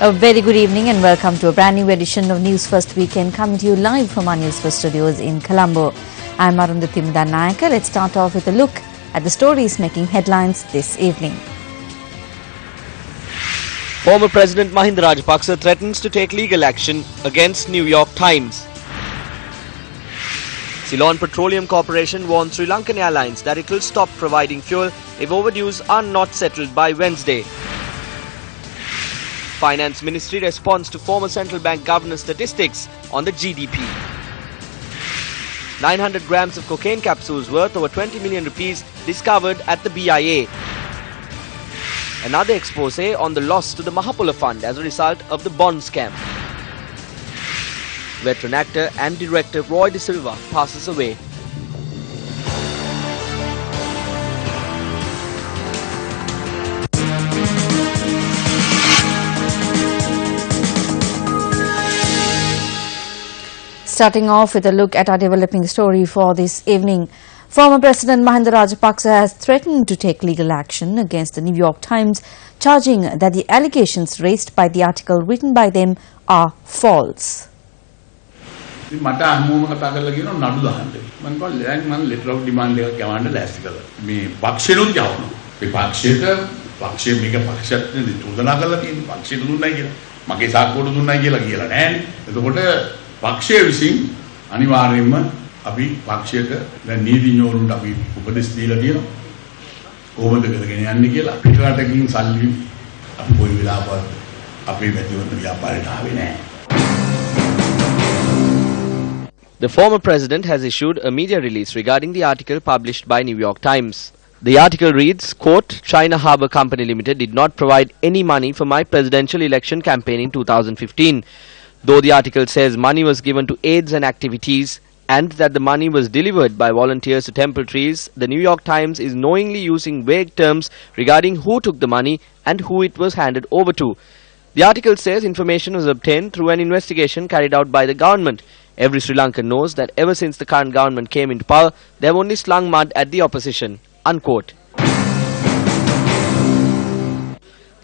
A very good evening and welcome to a brand new edition of News First Weekend, coming to you live from our News First studios in Colombo. I'm Lanka. Let's start off with a look at the stories making headlines this evening. Former President Mahinda Rajapaksa threatens to take legal action against New York Times. Ceylon Petroleum Cooperation warns Sri Lankan airlines that it will stop providing fuel if overdues are not settled by Wednesday. Finance Ministry responds to former central bank governor's statistics on the GDP. 900 grams of cocaine capsules worth over 20 million rupees discovered at the BIA. Another expose on the loss to the Mahalo Fund as a result of the bond scam. Veteran actor and director Roy De Silva passes away. Starting off with a look at our developing story for this evening. Former President Mahinda Rajapaksa has threatened to take legal action against the New York Times, charging that the allegations raised by the article written by them are false. මට අනුමම කතා කරලා කියනවා නඩු දාන්න. මම කිව්වා දැන් මම letter of demand එකක් යවන්න ලෑස්ති කරලා. මේ පක්ෂෙනුත් යවනවා. මේ පක්ෂය මේක පක්ෂයක් නෙවෙයි චෝදනා කරලා තියෙන පක්ෂයට දුන්නයි කියලා. මගේ සාක්කුවට දුන්නයි කියලා නෑනේ. එතකොට පක්ෂය විසින් අනිවාර්යයෙන්ම අපි පක්ෂයට දැන් නීතිඥවරුන්ට අපි උපදෙස් දීලා තියෙනවා. කොහොමද කරගෙන යන්නේ කියලා. පිටරටකින් සල්ලි අපි කොයි වෙලාවකවත් අපේ මැතිවරණ ව්‍යාපාරයට ආවේ නෑ. The former president has issued a media release regarding the article published by New York Times. The article reads, quote, China Harbour Company Limited did not provide any money for my presidential election campaign in 2015. Though the article says money was given to aids and activities and that the money was delivered by volunteers to temple trees, the New York Times is knowingly using vague terms regarding who took the money and who it was handed over to. The article says information was obtained through an investigation carried out by the government. Every Sri Lankan knows that ever since the current government came into power, they have only slung mud at the opposition. Unquote.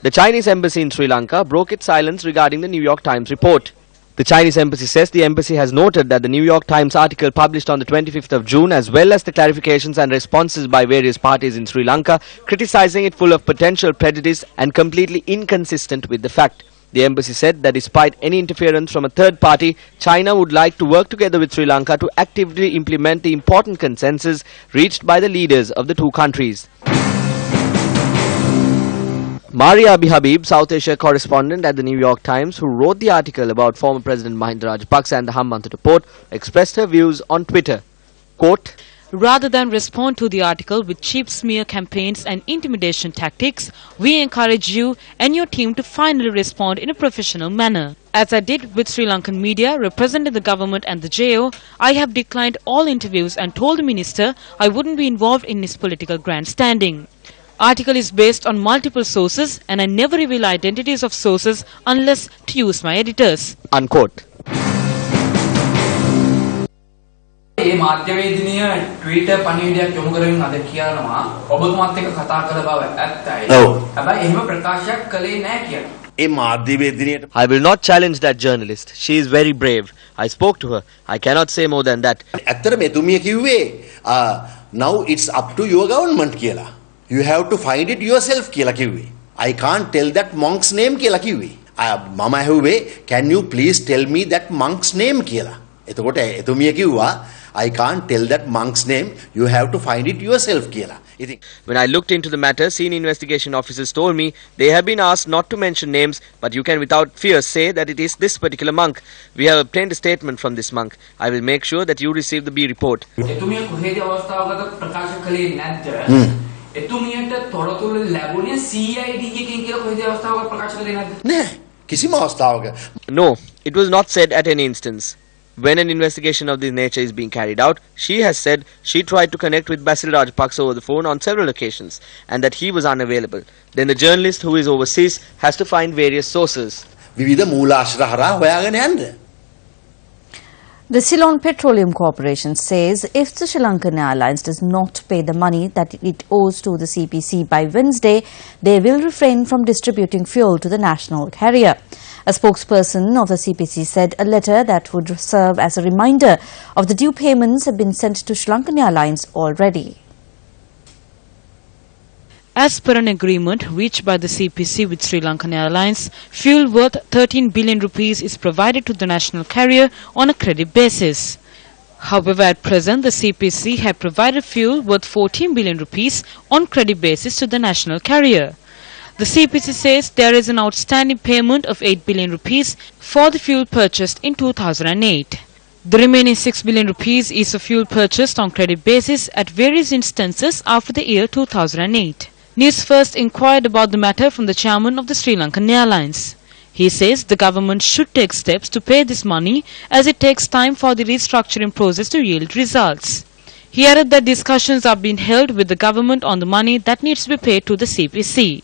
The Chinese embassy in Sri Lanka broke its silence regarding the New York Times report. The Chinese embassy says the embassy has noted that the New York Times article published on the 25th of June, as well as the clarifications and responses by various parties in Sri Lanka, criticizing it full of potential prejudice and completely inconsistent with the fact. The embassy said that despite any interference from a third party, China would like to work together with Sri Lanka to actively implement the important consensus reached by the leaders of the two countries. Maria Habib, South Asia correspondent at the New York Times, who wrote the article about former President Mahinda Rajapaksa and the Hambantota port, expressed her views on Twitter. Quote, rather than respond to the article with cheap smear campaigns and intimidation tactics, we encourage you and your team to finally respond in a professional manner. As I did with Sri Lankan media representing the government and the JO, I have declined all interviews and told the minister I wouldn't be involved in his political grandstanding. Article is based on multiple sources and I never reveal identities of sources unless to use my editors. Unquote. ඒ මාධ්‍යවේදිනිය Twitter පණිවිඩයක් යොමු කරමින් අද කියනවා ඔබතුමාත් එක්ක කතා කළ බව ඇත්තයි. හැබැයි එහෙම ප්‍රකාශයක් කළේ නැහැ කියනවා. I will not challenge that journalist. She is very brave. I spoke to her. I cannot say more than that. ඇත්තටම එතුමිය කිව්වේ now it's up to your government කියලා. You have to find it yourself කියලා කිව්වේ. I can't tell that monk's name කියලා කිව්වේ. මම ඇහුවේ can you please tell me that monk's name කියලා. එතකොට එතුමිය කිව්වා I can't tell that monk's name, you have to find it yourself කියලා. When I looked into the matter, senior investigation officers told me they have been asked not to mention names, but you can without fear say that it is this particular monk. We have obtained a statement from this monk. I will make sure that you receive the B report. එතුමිය කොහෙද අවස්ථාවකට ප්‍රකාශ කළේ නැද්ද? එතුමියට තොරතුරු ලැබුණේ CID එකකින් කියලා කොහෙද අවස්ථාවකට ප්‍රකාශ කළේ නැද්ද? නෑ කිසිම අවස්ථාවක. No, it was not said at any instance. When an investigation of this nature is being carried out, she has said she tried to connect with Basil Rajapaksa over the phone on several occasions and that he was unavailable. Then the journalist who is overseas has to find various sources. විවිධ මූලාශ්‍ර හරහා හොයාගෙන යන්න. The Ceylon Petroleum Cooperation says if the Sri Lankan Airlines does not pay the money that it owes to the CPC by Wednesday, they will refrain from distributing fuel to the national carrier. A spokesperson of the CPC said a letter that would serve as a reminder of the due payments have been sent to Sri Lankan Airlines already. As per an agreement reached by the CPC with Sri Lankan Airlines, fuel worth 13 billion rupees is provided to the national carrier on a credit basis. However, at present, the CPC had provided fuel worth 14 billion rupees on credit basis to the national carrier. The CPC says there is an outstanding payment of 8 billion rupees for the fuel purchased in 2008. The remaining 6 billion rupees is a fuel purchased on credit basis at various instances after the year 2008. Newsfirst inquired about the matter from the chairman of the Sri Lankan Airlines. He says the government should take steps to pay this money as it takes time for the restructuring process to yield results. He added that discussions are being held with the government on the money that needs to be paid to the CPC.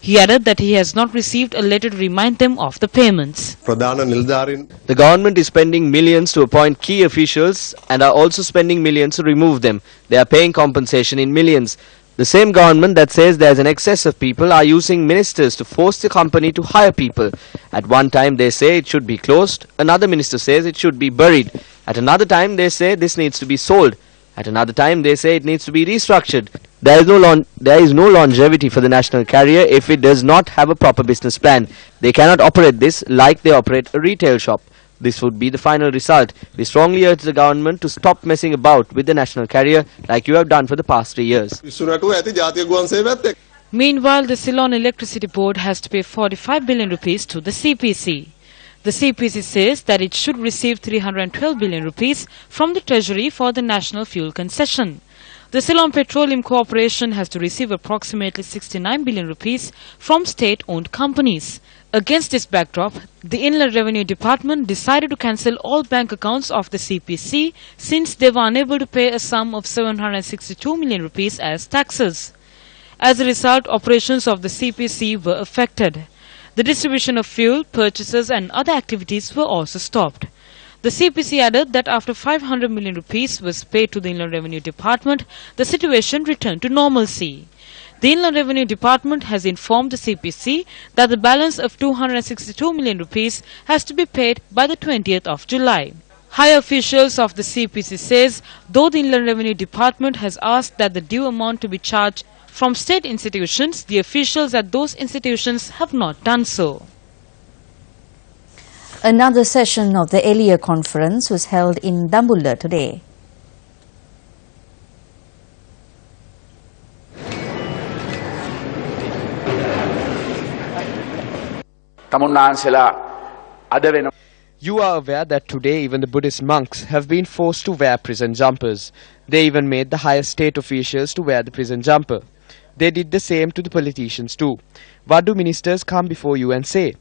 He added that he has not received a letter to remind them of the payments. The government is spending millions to appoint key officials and are also spending millions to remove them. They are paying compensation in millions. The same government that says there is an excess of people are using ministers to force the company to hire people. At one time they say it should be closed, another minister says it should be buried. At another time they say this needs to be sold. At another time they say it needs to be restructured. There is no longevity for the national carrier if it does not have a proper business plan. They cannot operate this like they operate a retail shop. This would be the final result. We strongly urge the government to stop messing about with the national carrier like you have done for the past 3 years. Meanwhile, the Ceylon Electricity Board has to pay 45 billion rupees to the CPC. The CPC says that it should receive 312 billion rupees from the Treasury for the national fuel concession. The Ceylon Petroleum Cooperation has to receive approximately 69 billion rupees from state-owned companies. Against this backdrop, the Inland Revenue Department decided to cancel all bank accounts of the CPC since they were unable to pay a sum of 762 million rupees as taxes. As a result, operations of the CPC were affected. The distribution of fuel, purchases and other activities were also stopped. The CPC added that after 500 million rupees was paid to the Inland Revenue Department, the situation returned to normalcy. The Inland Revenue Department has informed the CPC that the balance of 262 million rupees has to be paid by the 20th of July. High officials of the CPC says though the Inland Revenue Department has asked that the due amount to be charged from state institutions, the officials at those institutions have not done so. Another session of the Elia conference was held in Dambulla today. You are aware that today even the Buddhist monks have been forced to wear prison jumpers. They even made the highest state officials to wear the prison jumper. They did the same to the politicians too. What do ministers come before you and say?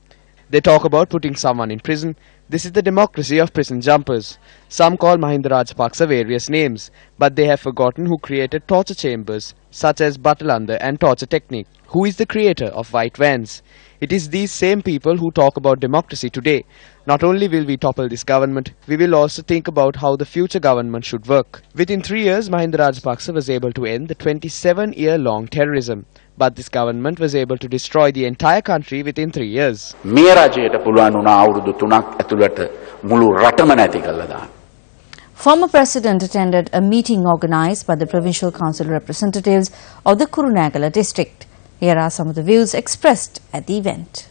They talk about putting someone in prison. This is the democracy of prison jumpers. Some call Mahinda Rajapaksa various names, but they have forgotten who created torture chambers, such as Batalanda and torture technique. Who is the creator of white vans? It is these same people who talk about democracy today. Not only will we topple this government, we will also think about how the future government should work. Within 3 years, Mahinda Rajapaksa was able to end the 27-year-long terrorism. But this government was able to destroy the entire country within 3 years. Former President attended a meeting organized by the Provincial Council representatives of the Kuru Nagala district. Here are some of the views expressed at the event.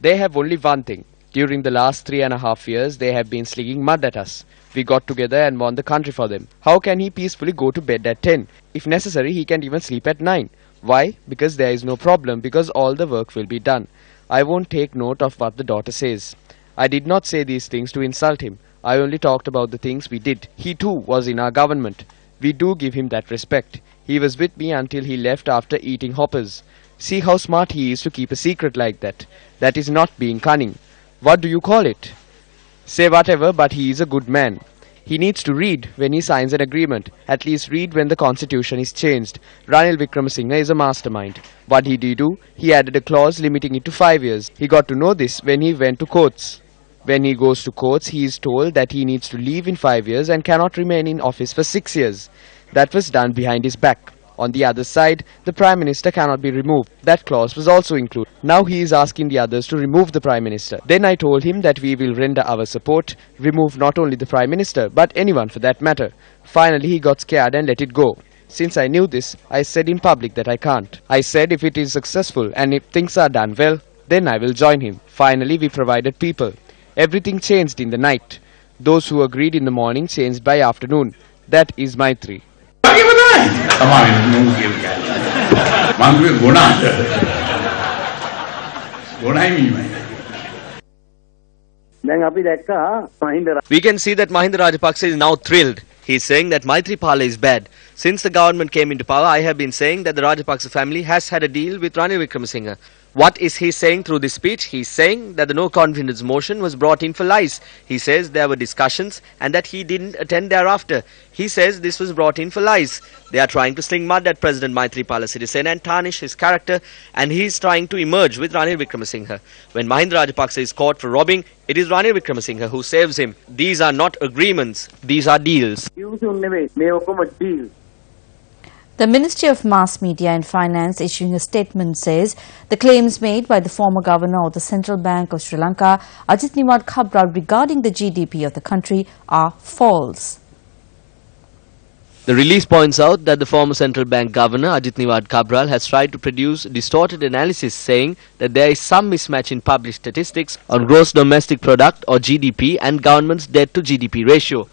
They have only one thing. During the last 3.5 years, they have been slinging mud at us. We got together and won the country for them. How can he peacefully go to bed at 10? If necessary, he can even sleep at 9. Why? Because there is no problem, because all the work will be done. I won't take note of what the daughter says. I did not say these things to insult him. I only talked about the things we did. He too was in our government. We do give him that respect. He was with me until he left after eating hoppers. See how smart he is to keep a secret like that. That is not being cunning. What do you call it? Say whatever, but he is a good man. He needs to read when he signs an agreement. At least read when the constitution is changed. Ranil Wickremesinghe is a mastermind. What did he do? He added a clause limiting it to 5 years. He got to know this when he went to courts. When he goes to courts, he is told that he needs to leave in 5 years and cannot remain in office for 6 years. That was done behind his back. On the other side, the Prime Minister cannot be removed. That clause was also included. Now he is asking the others to remove the Prime Minister. Then I told him that we will render our support, remove not only the Prime Minister, but anyone for that matter. Finally, he got scared and let it go. Since I knew this, I said in public that I can't. I said if it is successful and if things are done well, then I will join him. Finally, we provided people. Everything changed in the night. Those who agreed in the morning changed by afternoon. That is Maitri. We can see that Mahinda Rajapaksa is now thrilled. He is saying that Maithripala is bad. Since the government came into power, I have been saying that the Rajapaksa family has had a deal with Ranil Wickremesinghe. What is he saying through this speech? He is saying that the no confidence motion was brought in for lies. He says there were discussions and that he didn't attend thereafter. He says this was brought in for lies. They are trying to sling mud at President Maithripala Sirisena and tarnish his character, and he is trying to emerge with Ranil Wickremesinghe. When Mahinda Rajapaksa is caught for robbing, it is Ranil Wickremesinghe who saves him. These are not agreements, these are deals. The Ministry of Mass Media and Finance issuing a statement says the claims made by the former governor of the Central Bank of Sri Lanka, Ajit Niwad Khabral, regarding the GDP of the country are false. The release points out that the former central bank governor Ajit Niwad Khabral has tried to produce distorted analysis saying that there is some mismatch in published statistics on gross domestic product or GDP and government's debt to GDP ratio.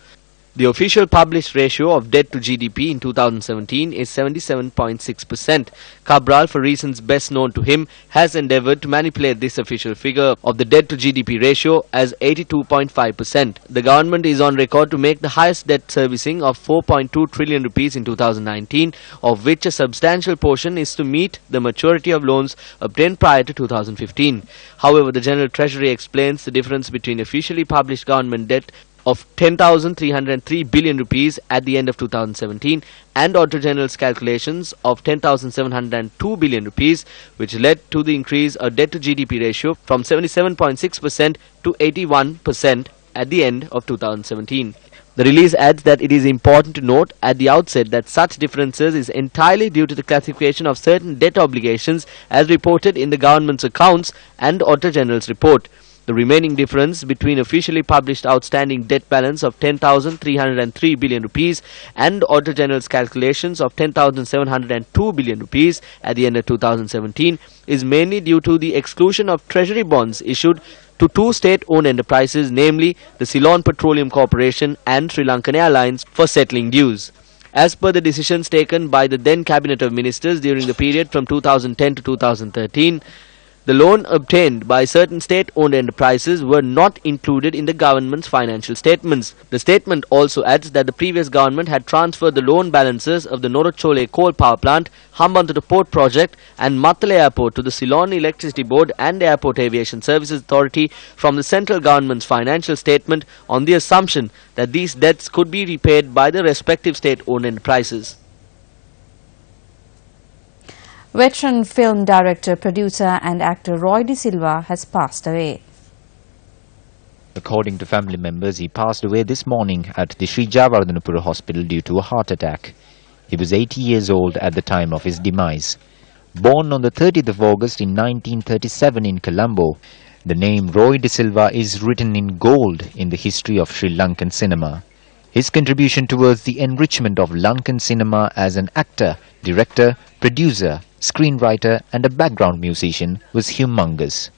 The official published ratio of debt to GDP in 2017 is 77.6%. Khabral, for reasons best known to him, has endeavoured to manipulate this official figure of the debt to GDP ratio as 82.5%. The government is on record to make the highest debt servicing of 4.2 trillion rupees in 2019, of which a substantial portion is to meet the maturity of loans obtained prior to 2015. However, the General Treasury explains the difference between officially published government debt of 10,303 billion rupees at the end of 2017 and Auditor General's calculations of 10,702 billion rupees, which led to the increase of debt to GDP ratio from 77.6% to 81% at the end of 2017. The release adds that it is important to note at the outset that such differences is entirely due to the classification of certain debt obligations as reported in the government's accounts and Auditor General's report. The remaining difference between officially published outstanding debt balance of 10,303 billion rupees and Auditor General's calculations of 10,702 billion rupees at the end of 2017 is mainly due to the exclusion of treasury bonds issued to two state-owned enterprises, namely the Ceylon Petroleum Cooperation and Sri Lankan Airlines, for settling dues. As per the decisions taken by the then Cabinet of Ministers during the period from 2010 to 2013, the loan obtained by certain state-owned enterprises were not included in the government's financial statements. The statement also adds that the previous government had transferred the loan balances of the Norachole coal power plant, Hambantota port project and Mattala airport to the Ceylon Electricity Board and Airport Aviation Services Authority from the central government's financial statement on the assumption that these debts could be repaid by the respective state-owned enterprises. Veteran film director, producer and actor Roy De Silva has passed away. According to family members, he passed away this morning at the Sri Javardhanapura hospital due to a heart attack. He was 80 years old at the time of his demise. Born on the 30th of August in 1937 in Colombo, the name Roy De Silva is written in gold in the history of Sri Lankan cinema. His contribution towards the enrichment of Lankan cinema as an actor, director, producer, screenwriter and a background musician was humongous.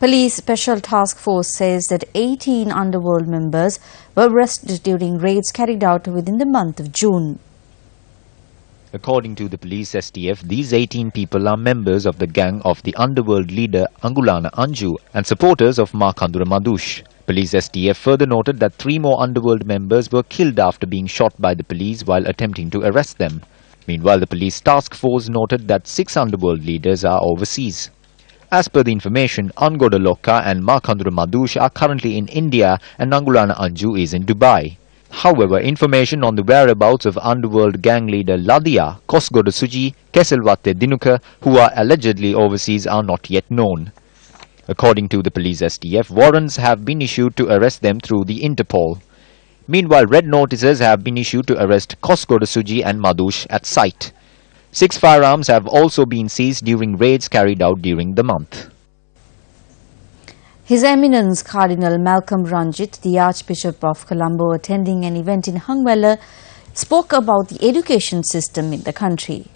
Police Special Task Force says that 18 underworld members were arrested during raids carried out within the month of June. According to the police STF, these 18 people are members of the gang of the underworld leader Angulana Anju and supporters of Makandura Madush. Police STF further noted that 3 more underworld members were killed after being shot by the police while attempting to arrest them. Meanwhile, the police task force noted that 6 underworld leaders are overseas. As per the information, Angoda Lokka and Makandura Madush are currently in India and Angulana Anju is in Dubai. However, information on the whereabouts of underworld gang leader Ladia, Kosgoda Suji, Keselwatte Dinuka, who are allegedly overseas, are not yet known. According to the police STF, warrants have been issued to arrest them through the Interpol. Meanwhile, red notices have been issued to arrest Koskoda Suji and Madush at site. 6 firearms have also been seized during raids carried out during the month. His Eminence Cardinal Malcolm Ranjit, the Archbishop of Colombo, attending an event in Hangwella, spoke about the education system in the country.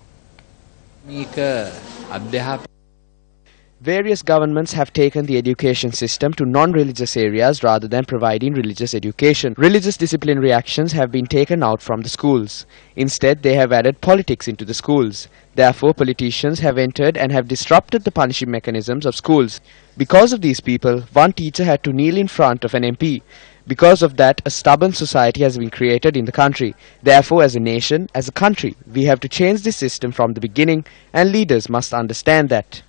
Various governments have taken the education system to non-religious areas rather than providing religious education. Religious disciplinary actions have been taken out from the schools. Instead, they have added politics into the schools. Therefore, politicians have entered and have disrupted the punishing mechanisms of schools. Because of these people, one teacher had to kneel in front of an MP. Because of that, a stubborn society has been created in the country. Therefore, as a nation, as a country, we have to change this system from the beginning, and leaders must understand that.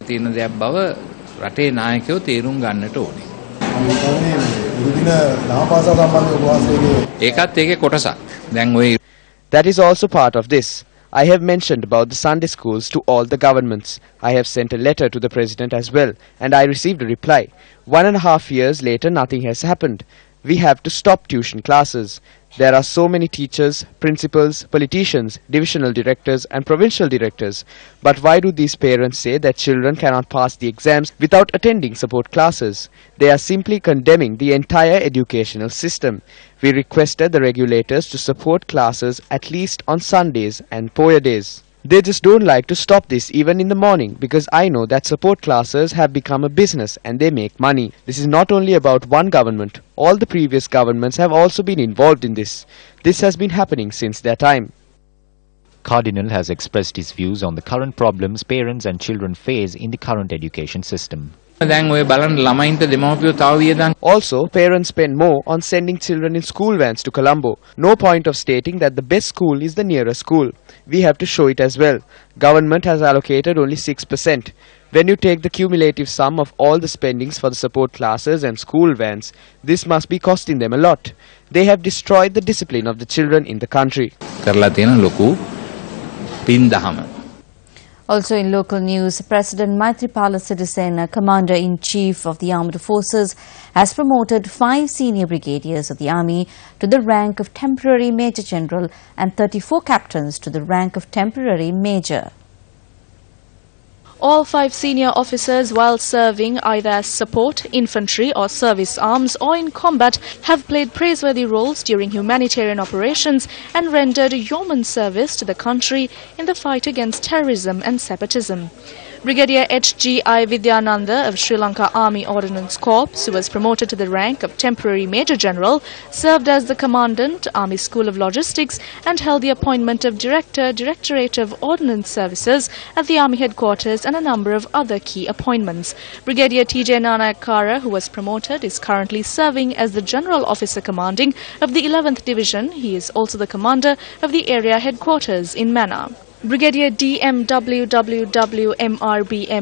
That is also part of this. I have mentioned about the Sunday schools to all the governments. I have sent a letter to the President as well, and I received a reply. 1.5 years later, nothing has happened. We have to stop tuition classes. There are so many teachers, principals, politicians, divisional directors and provincial directors. But why do these parents say that children cannot pass the exams without attending support classes? They are simply condemning the entire educational system. We requested the regulators to support classes at least on Sundays and Poya days. They just don't like to stop this even in the morning, because I know that support classes have become a business and they make money. This is not only about one government. All the previous governments have also been involved in this. This has been happening since their time. Cardinal has expressed his views on the current problems parents and children face in the current education system. Also, parents spend more on sending children in school vans to Colombo. No point of stating that the best school is the nearest school. We have to show it as well. Government has allocated only 6%. When you take the cumulative sum of all the spendings for the support classes and school vans, this must be costing them a lot. They have destroyed the discipline of the children in the country. Also in local news, President Maithripala Sirisena, Commander-in-Chief of the Armed Forces, has promoted 5 senior brigadiers of the Army to the rank of Temporary Major General and 34 captains to the rank of Temporary Major. All 5 senior officers, while serving either as support, infantry or service arms or in combat, have played praiseworthy roles during humanitarian operations and rendered yeoman service to the country in the fight against terrorism and separatism. Brigadier H.G.I. Vidyananda of Sri Lanka Army Ordnance Corps, who was promoted to the rank of Temporary Major General, served as the Commandant, Army School of Logistics, and held the appointment of Director, Directorate of Ordnance Services at the Army Headquarters and a number of other key appointments. Brigadier T.J. Nanayakara, who was promoted, is currently serving as the General Officer Commanding of the 11th Division. He is also the Commander of the Area Headquarters in Mana. Brigadier D.M.W.W.M.R.B.M.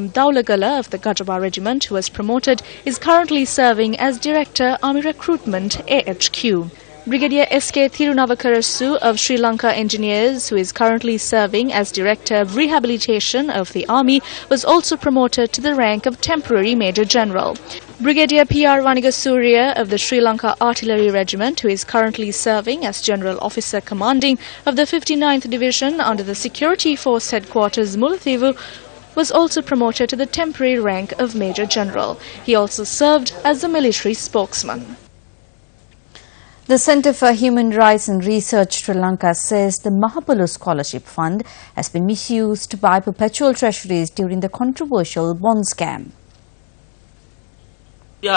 Daulagala of the Gajaba Regiment, who was promoted, is currently serving as Director, Army Recruitment, AHQ. Brigadier S.K. Thirunavakarasu of Sri Lanka Engineers, who is currently serving as Director of Rehabilitation of the Army, was also promoted to the rank of Temporary Major General. Brigadier P.R. Vanigasuriya of the Sri Lanka Artillery Regiment, who is currently serving as General Officer Commanding of the 59th Division under the Security Force Headquarters Mulathivu, was also promoted to the temporary rank of Major General. He also served as the military spokesman. The Centre for Human Rights and Research Sri Lanka says the Mahalo Scholarship Fund has been misused by perpetual treasuries during the controversial bond scam. The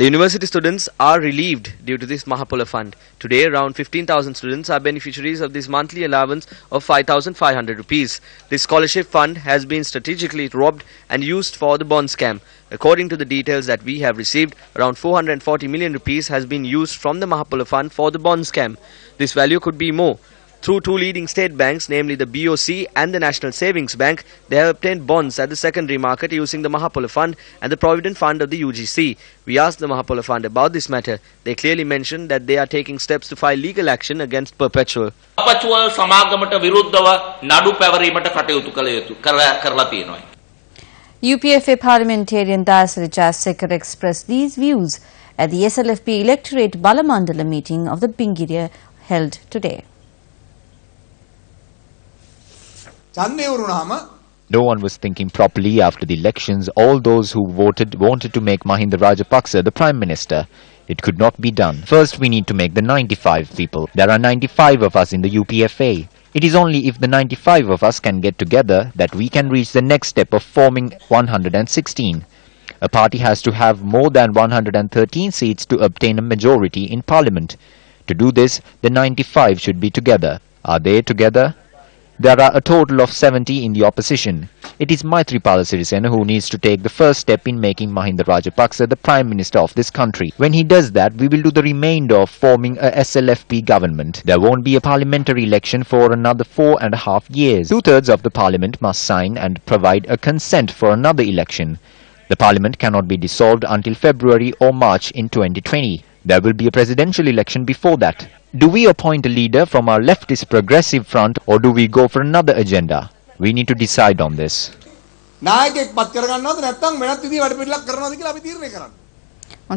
university students are relieved due to this Mahalo Fund. Today, around 15,000 students are beneficiaries of this monthly allowance of 5,500 rupees. This scholarship fund has been strategically robbed and used for the bond scam. According to the details that we have received, around 440 million rupees has been used from the Mahalo Fund for the bond scam. This value could be more. Through 2 leading state banks, namely the BOC and the National Savings Bank, they have obtained bonds at the secondary market using the Mahalo Fund and the Provident Fund of the UGC. We asked the Mahalo Fund about this matter. They clearly mentioned that they are taking steps to file legal action against Perpetual. Perpetual සමාගමට විරුද්ධව නඩු පැවරීමට කටයුතු කරලා තියෙනවා. UPFA parliamentarian Dayasri Jayasekar expressed these views at the SLFP electorate Bala Mandala meeting of the Bingiriya held today. No one was thinking properly after the elections. All those who voted wanted to make Mahinda Rajapaksa the Prime Minister. It could not be done. First, we need to make the 95 people. There are 95 of us in the UPFA. It is only if the 95 of us can get together that we can reach the next step of forming 116. A party has to have more than 113 seats to obtain a majority in Parliament. To do this, the 95 should be together. Are they together? There are a total of 70 in the opposition. It is Maithripala who needs to take the first step in making Mahinda Rajapaksa the Prime Minister of this country. When he does that, we will do the remainder of forming a SLFP government. There won't be a parliamentary election for another 4.5 years. 2/3 of the Parliament must sign and provide a consent for another election. The Parliament cannot be dissolved until February or March in 2020. There will be a presidential election before that. Do we appoint a leader from our leftist progressive front or do we go for another agenda? We need to decide on this. On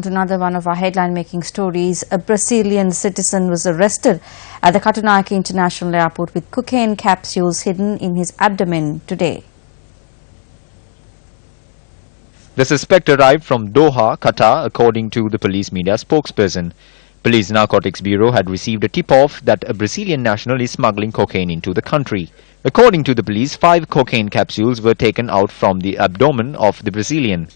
to another one of our headline-making stories. A Brazilian citizen was arrested at the Katunayake International Airport with cocaine capsules hidden in his abdomen today. The suspect arrived from Doha, Qatar, according to the police media spokesperson. Police Narcotics Bureau had received a tip-off that a Brazilian national is smuggling cocaine into the country. According to the police, 5 cocaine capsules were taken out from the abdomen of the Brazilian.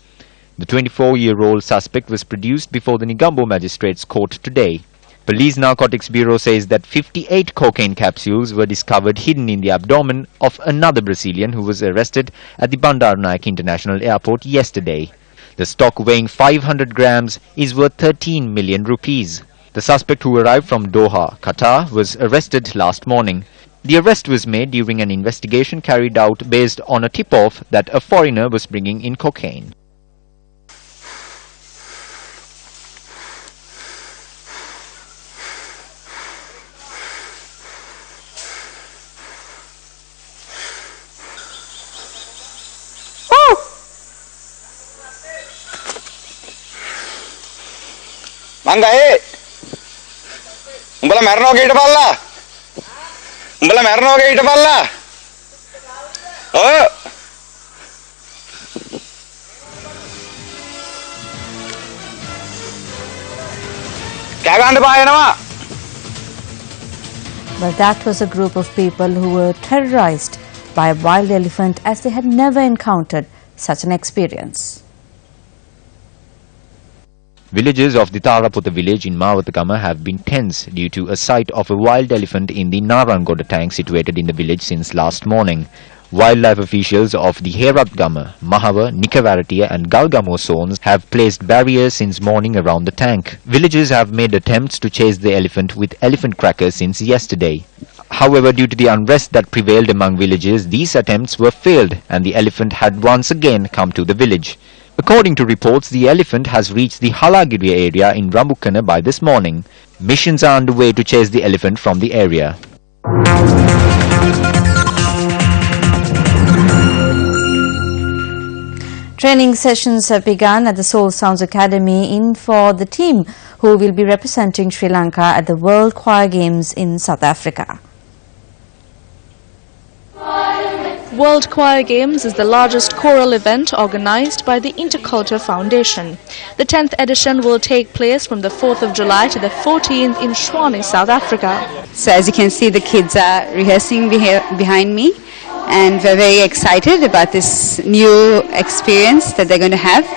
The 24-year-old suspect was produced before the Negombo Magistrates Court today. Police Narcotics Bureau says that 58 cocaine capsules were discovered hidden in the abdomen of another Brazilian who was arrested at the Bandaranaike International Airport yesterday. The stock weighing 500 grams is worth 13 million rupees. The suspect, who arrived from Doha, Qatar, was arrested last morning. The arrest was made during an investigation carried out based on a tip-off that a foreigner was bringing in cocaine. Mangga umbala merno ke ita palla umbala merno ke ita palla oh kya gande paayenawa. Well, that was a group of people who were terrorized by a wild elephant as they had never encountered such an experience. Villagers of the Taraputta village in Mavatagama have been tense due to a sight of a wild elephant in the Narangoda tank situated in the village since last morning. Wildlife officials of the Heratgama, Mahava, Nikavaratia and Galgamo zones have placed barriers since morning around the tank. Villagers have made attempts to chase the elephant with elephant crackers since yesterday. However, due to the unrest that prevailed among villagers, these attempts were failed and the elephant had once again come to the village. According to reports, the elephant has reached the Halagiri area in Rambukana by this morning. Missions are underway to chase the elephant from the area. Training sessions have begun at the Soul Sounds Academy for the team who will be representing Sri Lanka at the World Choir Games in South Africa. World Choir Games is the largest choral event organized by the Interculture Foundation. The 10th edition will take place from the 4th of July to the 14th in Tshwane, South Africa. So as you can see, the kids are rehearsing behind me, and we're very excited about this new experience that they're going to have.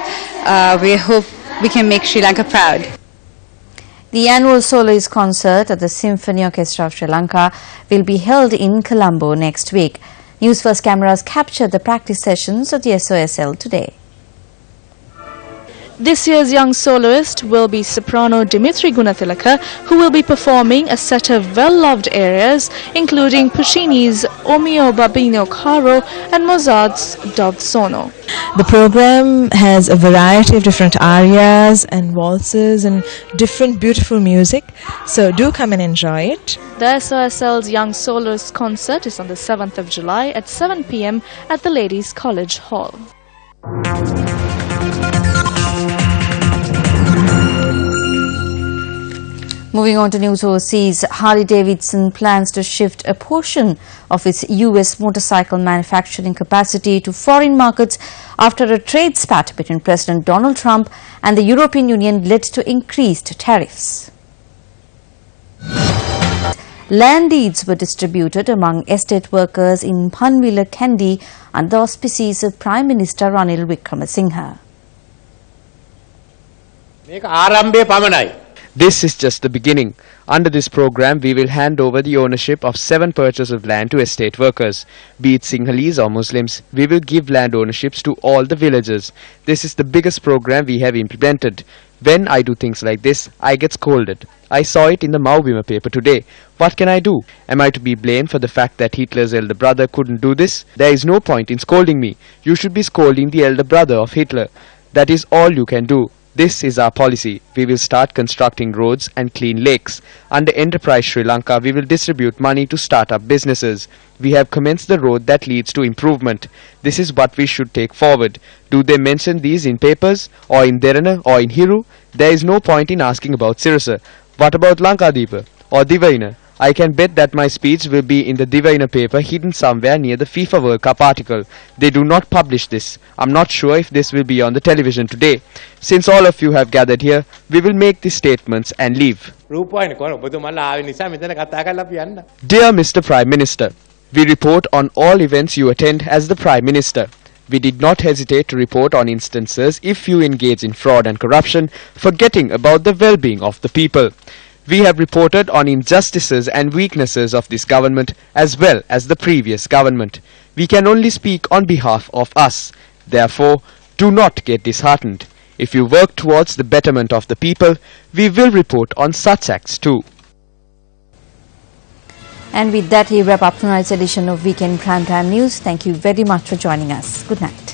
We hope we can make Sri Lanka proud. The annual soloist concert at the Symphony Orchestra of Sri Lanka will be held in Colombo next week. Newsfirst cameras captured the practice sessions of the SOSL today. This year's young soloist will be soprano Dimitri Gunathilaka, who will be performing a set of well-loved arias, including Puccini's O mio babbino caro and Mozart's Dove Sono. The program has a variety of different arias and waltzes and different beautiful music, so do come and enjoy it. The SOSL's Young Soloist concert is on the 7th of July at 7 p.m. at the Ladies' College Hall. Moving on to news overseas, Harley-Davidson plans to shift a portion of its US motorcycle manufacturing capacity to foreign markets after a trade spat between President Donald Trump and the European Union led to increased tariffs. Land deeds were distributed among estate workers in Panwila, Kandy under the auspices of Prime Minister Ranil Wickremesinghe. This is just the beginning. Under this program, we will hand over the ownership of 7 purchases of land to estate workers, be it Sinhalese or Muslims. We will give land ownerships to all the villagers. This is the biggest program we have implemented. When I do things like this, I get scolded. I saw it in the Maubima paper today. What can I do? Am I to be blamed for the fact that Hitler's elder brother couldn't do this? There is no point in scolding me. You should be scolding the elder brother of Hitler. That is all you can do. This is our policy. We will start constructing roads and clean lakes. Under Enterprise Sri Lanka, we will distribute money to start up businesses. We have commenced the road that leads to improvement. This is what we should take forward. Do they mention these in papers, or in Derana, or in Hiru? There is no point in asking about Sirasa. What about Lankadipa, or Divaina? I can bet that my speech will be in the Divaina paper hidden somewhere near the FIFA World Cup article. They do not publish this. I'm not sure if this will be on the television today. Since all of you have gathered here, we will make these statements and leave. Dear Mr. Prime Minister, we report on all events you attend as the Prime Minister. We did not hesitate to report on instances if you engage in fraud and corruption, forgetting about the well-being of the people. We have reported on injustices and weaknesses of this government as well as the previous government. We can only speak on behalf of us. Therefore, do not get disheartened. If you work towards the betterment of the people, we will report on such acts too. And with that, we wrap up tonight's edition of Weekend Primetime News. Thank you very much for joining us. Good night.